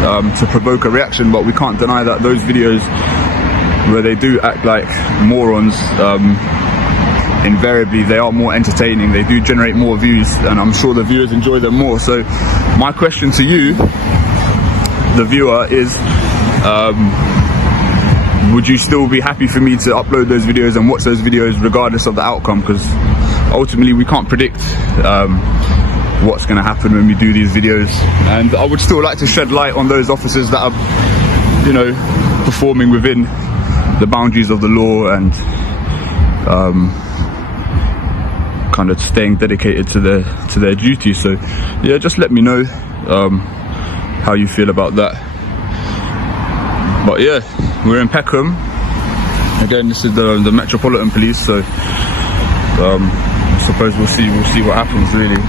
to provoke a reaction, but we can't deny that those videos where they do act like morons, invariably they are more entertaining, they do generate more views, and I'm sure the viewers enjoy them more. So my question to you, the viewer, is would you still be happy for me to upload those videos and watch those videos regardless of the outcome? Because ultimately we can't predict what's going to happen when we do these videos, and I would still like to shed light on those officers that are, you know, performing within the boundaries of the law and kind of staying dedicated to their duty. So yeah, just let me know how you feel about that. But yeah, we're in Peckham again. This is the Metropolitan Police, so I suppose we'll see what happens, really.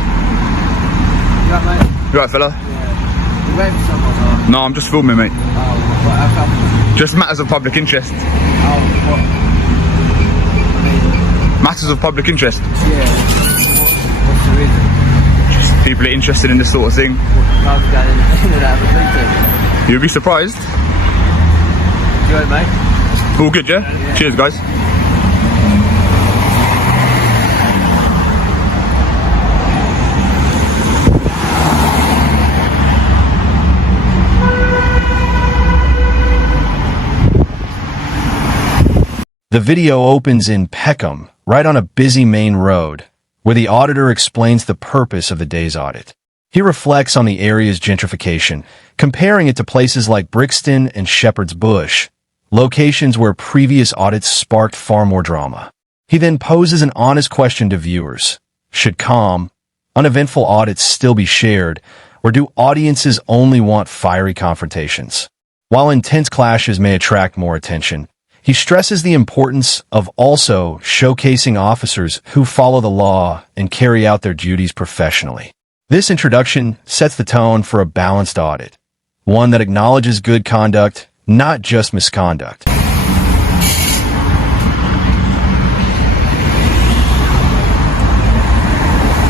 You right, mate? You right, fella? Yeah. You waiting for someone, or? No, I'm just filming, mate. Oh, what, how come? Just matters of public interest. Oh, what? I mean, Matters of public interest. yeah. What's the reason? Just people are interested in this sort of thing. Guys going in and out of the meeting. You'll be surprised. You right, mate? All good, yeah? Yeah. Cheers, guys. The video opens in Peckham, right on a busy main road, where the auditor explains the purpose of the day's audit. He reflects on the area's gentrification, comparing it to places like Brixton and Shepherd's Bush, locations where previous audits sparked far more drama. He then poses an honest question to viewers. Should calm, uneventful audits still be shared, or do audiences only want fiery confrontations? While intense clashes may attract more attention, he stresses the importance of also showcasing officers who follow the law and carry out their duties professionally. This introduction sets the tone for a balanced audit, one that acknowledges good conduct, not just misconduct.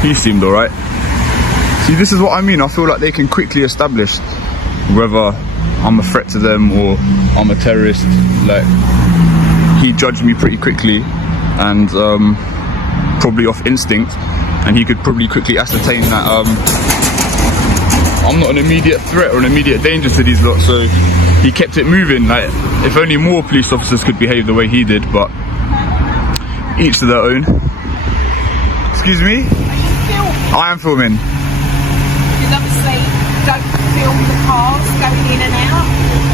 He seemed alright. See, this is what I mean. I feel like they can quickly establish whether I'm a threat to them or I'm a terrorist. Like, he judged me pretty quickly, and probably off instinct, and he could probably quickly ascertain that I'm not an immediate threat or an immediate danger to these lot. So he kept it moving. Like, if only more police officers could behave the way he did, but each to their own. Excuse me? I am filming. Because obviously don't film the cars going in and out.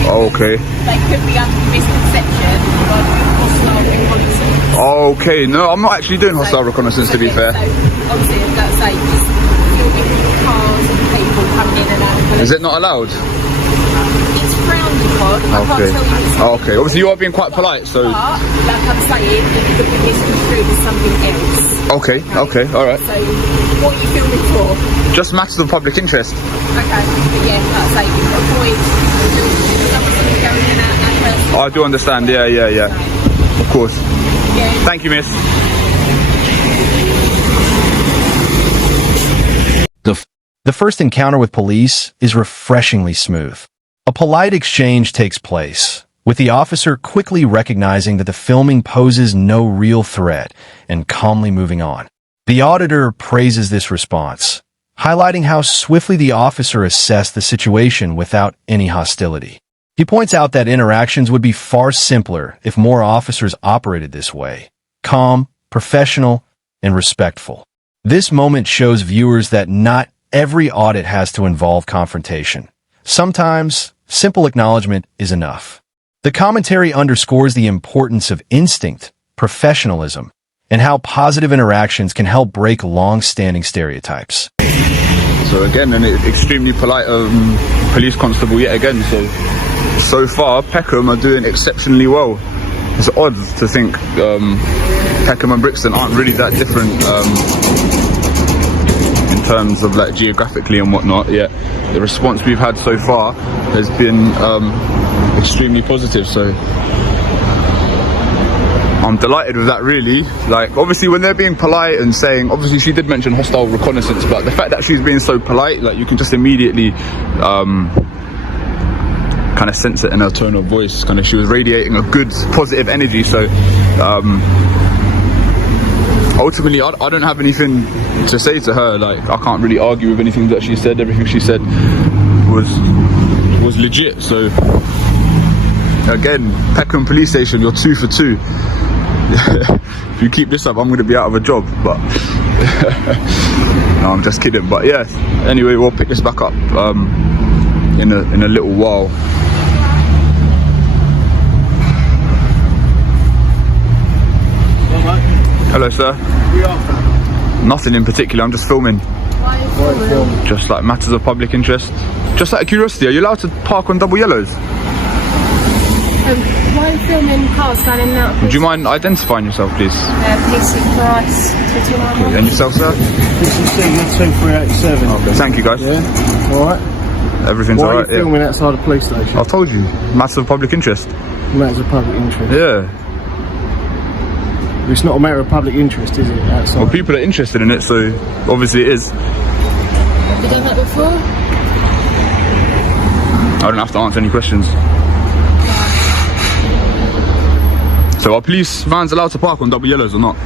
Oh, okay. They could be under misconception of hostile reconnaissance. Okay, no, I'm not actually doing hostile reconnaissance, to be fair. So obviously, I've got to say, just filming cars and people coming in and out. Is it not allowed? It's frowned upon. I can't tell you it's Oh, okay. Obviously, you are being quite polite, so. But, like I'm saying, it could be misconstrued as something else. Okay, alright. So, what are you filming for? Just matters of public interest. Okay, but yeah, like I say, avoid someone going in and out that person. I do understand, yeah. Of course. Yeah. Thank you, miss. The first encounter with police is refreshingly smooth. A polite exchange takes place, with the officer quickly recognizing that the filming poses no real threat and calmly moving on. The auditor praises this response, highlighting how swiftly the officer assessed the situation without any hostility. He points out that interactions would be far simpler if more officers operated this way, calm, professional, and respectful. This moment shows viewers that not every audit has to involve confrontation. Sometimes, simple acknowledgement is enough. The commentary underscores the importance of instinct, professionalism, and how positive interactions can help break long-standing stereotypes. So again, an extremely polite police constable yet again. So far, Peckham are doing exceptionally well. It's odd to think Peckham and Brixton aren't really that different in terms of like geographically and whatnot. Yet the response we've had so far has been extremely positive. So I'm delighted with that, really. Like, obviously when they're being polite and saying, obviously she did mention hostile reconnaissance, but the fact that she's being so polite, like, you can just immediately kind of sense it in her tone of voice. Kind of, she was radiating a good, positive energy. So ultimately, I don't have anything to say to her. Like, I can't really argue with anything that she said. Everything she said was legit. So again, Peckham Police Station, you're 2 for 2. If you keep this up, I'm going to be out of a job. But no, I'm just kidding. But yeah, anyway, we'll pick this back up in a little while. Hello, sir. Nothing in particular. I'm just filming. Just like matters of public interest. Just out of curiosity, are you allowed to park on double yellows? Why are you filming cars going in and out? Would you mind identifying yourself, please? PC Price 2291. And yourself, sir? PCC 2387. Okay, thank you, guys. Yeah, alright. Everything's Why are alright. you filming outside the police station? I've told you, matters of public interest. Matters of public interest. Yeah. It's not a matter of public interest, is it? Outside. Well, people are interested in it, so obviously it is. Have you done that before? I don't have to answer any questions. So are police vans allowed to park on double yellows or not?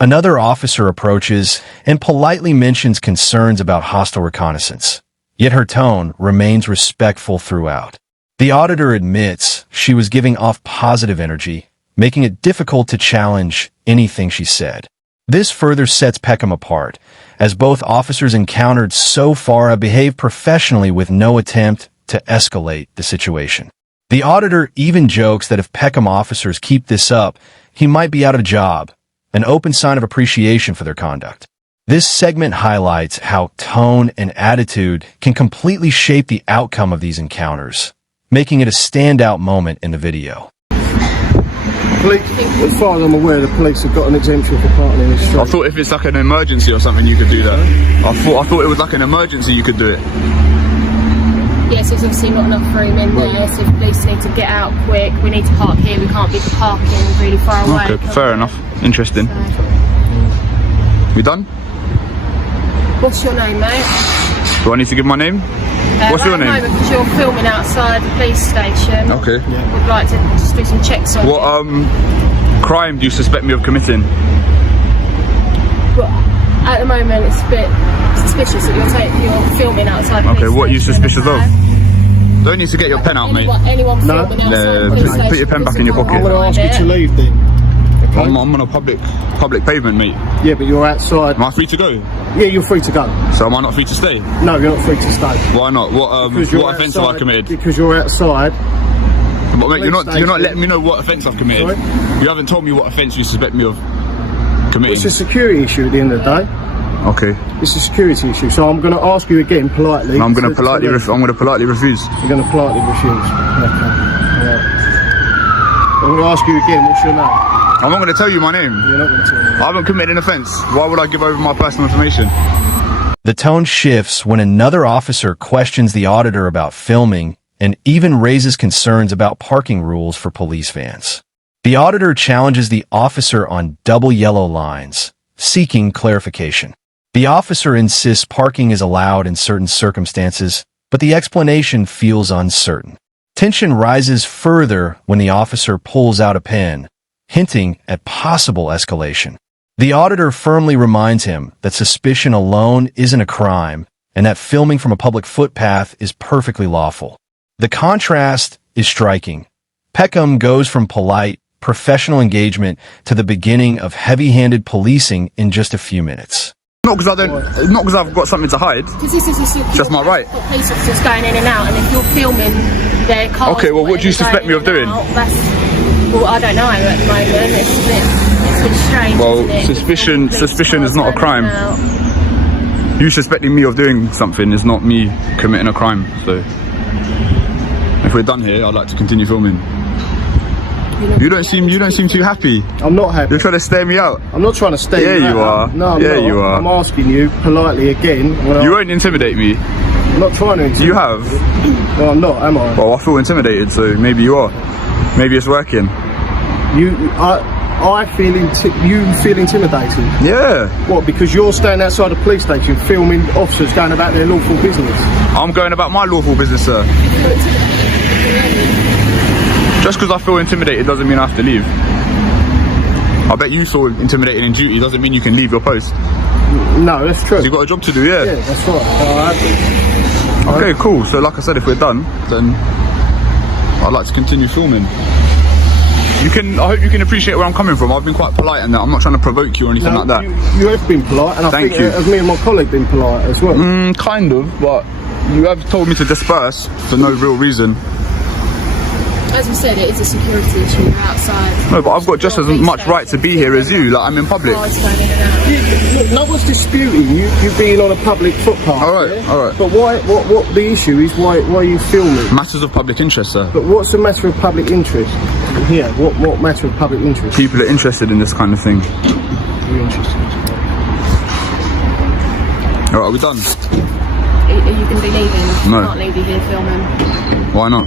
Another officer approaches and politely mentions concerns about hostile reconnaissance. Yet her tone remains respectful throughout. The auditor admits she was giving off positive energy, making it difficult to challenge anything she said. This further sets Peckham apart, as both officers encountered so far have behaved professionally with no attempt to escalate the situation. The auditor even jokes that if Peckham officers keep this up, he might be out of a job, an open sign of appreciation for their conduct. This segment highlights how tone and attitude can completely shape the outcome of these encounters, making it a standout moment in the video. Police, as far as I'm aware, the police have got an exemption for parking in the street. I thought if it's like an emergency or something, you could do that. I thought it was like an emergency, you could do it. Yes, there's obviously not enough room in there, so if police need to get out quick, we need to park here, we can't be parking really far away. Okay, fair enough. Interesting. We done? What's your name, mate? Do I need to give my name? What's your name? Because you're filming outside the police station. Okay. We'd like to just do some checks on What crime do you suspect me of committing? But at the moment, it's a bit suspicious that you're filming outside the police Okay, what are you station, suspicious of? okay? Don't need to get your pen out, mate. Anyone No. filming outside the police station, Put your pen back in your pocket. I'm going to ask you to leave then. Okay? I'm on a public pavement, mate. Yeah, but you're outside. Am I free to go? Yeah, you're free to go. So am I not free to stay? No, you're not free to stay. Why not? What offence have I committed? Because you're outside. But mate, you're not letting me know what offence I've committed. Sorry? You haven't told me what offence you suspect me of committing. It's a security issue at the end of the day. Okay. It's a security issue, so I'm going to ask you again politely. I'm going to to politely leave. I'm going to politely refuse. You're going to politely refuse. Okay. Alright. I'm going to ask you again. What's your name? I'm not going to tell you my name. You're not going to tell me. I haven't committed an offence. Why would I give over my personal information? The tone shifts when another officer questions the auditor about filming and even raises concerns about parking rules for police vans. The auditor challenges the officer on double yellow lines, seeking clarification. The officer insists parking is allowed in certain circumstances, but the explanation feels uncertain. Tension rises further when the officer pulls out a pen, hinting at possible escalation. The auditor firmly reminds him that suspicion alone isn't a crime and that filming from a public footpath is perfectly lawful. The contrast is striking. Peckham goes from polite, professional engagement to the beginning of heavy-handed policing in just a few minutes. Not because I've got something to hide. Because this is Just my right. Police officers going in and out, and if you're filming their cars. Okay, well, what do you suspect me of doing? Well, I don't know at the moment. It's a bit strange. Well, isn't it? suspicion is not a crime. Going in and out. You suspecting me of doing something is not me committing a crime. So if we're done here, I'd like to continue filming. You don't seem too happy. I'm not happy. You're trying to stare me out. I'm not trying to stare you Yeah, you out. are. No, I'm Yeah, not. you are. I'm asking you politely again. You won't intimidate me. I'm not trying to intimidate You have. Well, I'm not, am I? Well, I feel intimidated, so maybe you are. Maybe it's working. I feel you feel intimidated. Yeah. What? Because you're standing outside the police station filming officers going about their lawful business. I'm going about my lawful business, sir. because I feel intimidated doesn't mean I have to leave. I bet you feel intimidated in duty doesn't mean you can leave your post. No, that's true. You've got a job to do, yeah. Yeah, that's right. Okay, cool. So like I said, if we're done, then I'd like to continue filming. I hope you can appreciate where I'm coming from. I've been quite polite and that. I'm not trying to provoke you or anything like that. You have been polite, and I think me and my colleague been polite as well. Kind of, but you have told me to disperse for no real reason. As we said, it is a security issue. You're outside. No, but I've got just as much right to be here as you. Like, I'm in public. Cars going in and out. Look, no one's disputing you being on a public footpath. All right, yeah? all right. But what the issue is? Why are you filming? Matters of public interest, sir. But what's the matter of public interest? Here, what matter of public interest? People are interested in this kind of thing. You're interested. All right, are we done? Are you going to be leaving? No. We can't leave you here filming. Why not?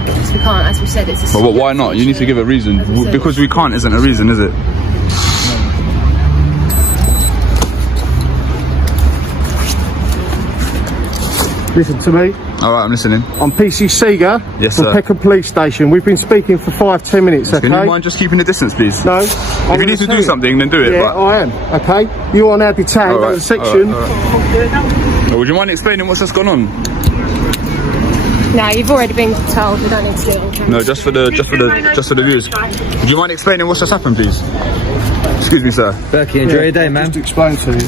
Because we can't, as we said, it's a But why not? You need to give a reason. Because we can't isn't a reason, is it? Listen to me. All right, I'm listening. I'm PC Seeger Yes, from sir. Peckham Police Station. We've been speaking for 5-10 minutes, okay? Can you mind just keeping the distance, please? No. If you need to do something, then do it. Yeah, but... I am, okay? You are now detained All right, under the section. all right. Would you mind explaining what's just gone on? No, you've already been told. We don't need to do it on camera. No, just for the viewers. Would you mind explaining what's just happened, please? Excuse me, sir. Berkey, enjoy your day, man. Just to explain to you.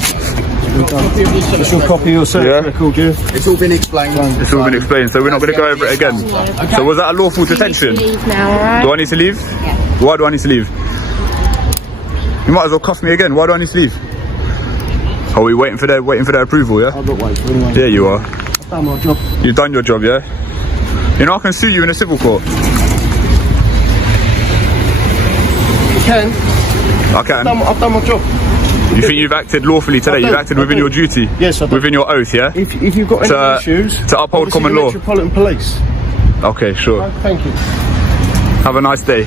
It's your copy of your search record, yeah? It's all been explained. It's all been explained, so we're not going to go over it again. So was that a lawful detention? You need to leave now, alright? Do I need to leave? Yeah. Why do I need to leave? You might as well cuff me again. Why do I need to leave? Oh, are we waiting for their approval, yeah? I'm not waiting for anyone. Yeah, you are. I've done my job. You've done your job, yeah? You know I can sue you in a civil court. You can. I can. I've done my job. You think you've acted lawfully today? You've acted within your duty? Yes, I do. Within your oath, yeah? If you've got any issues, to uphold obviously common the law. Metropolitan Police. Okay, sure. Thank you. Have a nice day.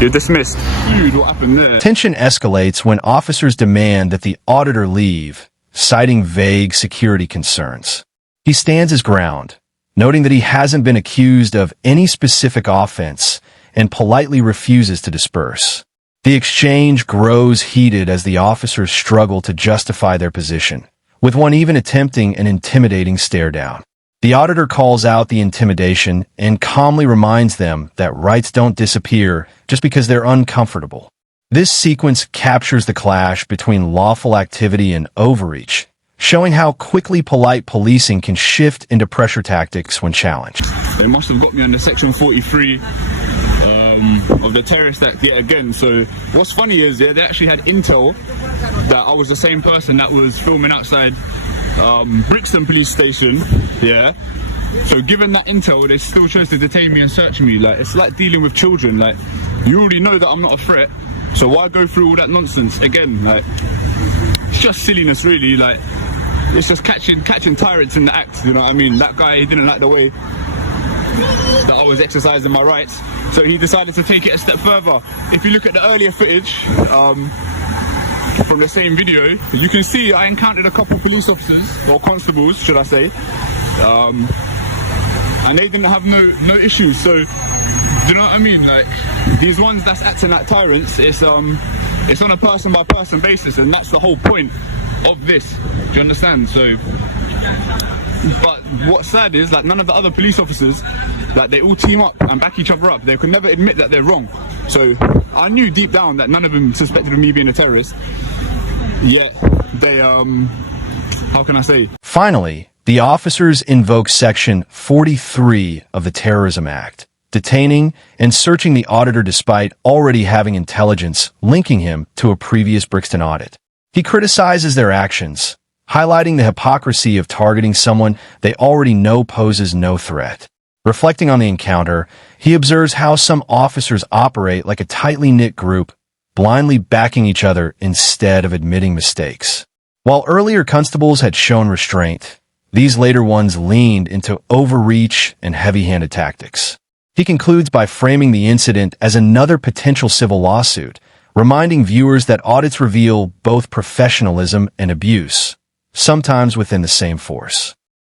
You're dismissed. Dude, what happened there? Tension escalates when officers demand that the auditor leave, citing vague security concerns. He stands his ground, noting that he hasn't been accused of any specific offense and politely refuses to disperse. The exchange grows heated as the officers struggle to justify their position, with one even attempting an intimidating stare down. The auditor calls out the intimidation and calmly reminds them that rights don't disappear just because they're uncomfortable. This sequence captures the clash between lawful activity and overreach, showing how quickly polite policing can shift into pressure tactics when challenged. They must have got me under section 43 of the Terrorist Act yet again. So what's funny is they actually had intel that I was the same person that was filming outside Brixton police station, yeah. So given that intel, they still chose to detain me and search me. Like, it's like dealing with children. Like, you already know that I'm not a threat, so why go through all that nonsense again? Like, it's just silliness, really. Like, it's just catching tyrants in the act, you know what I mean? That guy, he didn't like the way that I was exercising my rights, so he decided to take it a step further. If you look at the earlier footage from the same video, you can see I encountered a couple police officers, or constables should I say, and they didn't have no issues. So, do you know what I mean? Like, these ones that's acting like tyrants, it's on a person by person basis, and that's the whole point of this. Do you understand? So, but what's sad is, like, none of the other police officers, like, they all team up and back each other up. They could never admit that they're wrong. So I knew deep down that none of them suspected of me being a terrorist. Yet they how can I say? Finally, the officers invoke Section 43 of the Terrorism Act, detaining and searching the auditor despite already having intelligence linking him to a previous Brixton audit. He criticizes their actions, highlighting the hypocrisy of targeting someone they already know poses no threat. Reflecting on the encounter, he observes how some officers operate like a tightly knit group, blindly backing each other instead of admitting mistakes. While earlier constables had shown restraint, these later ones leaned into overreach and heavy-handed tactics. He concludes by framing the incident as another potential civil lawsuit, reminding viewers that audits reveal both professionalism and abuse, sometimes within the same force.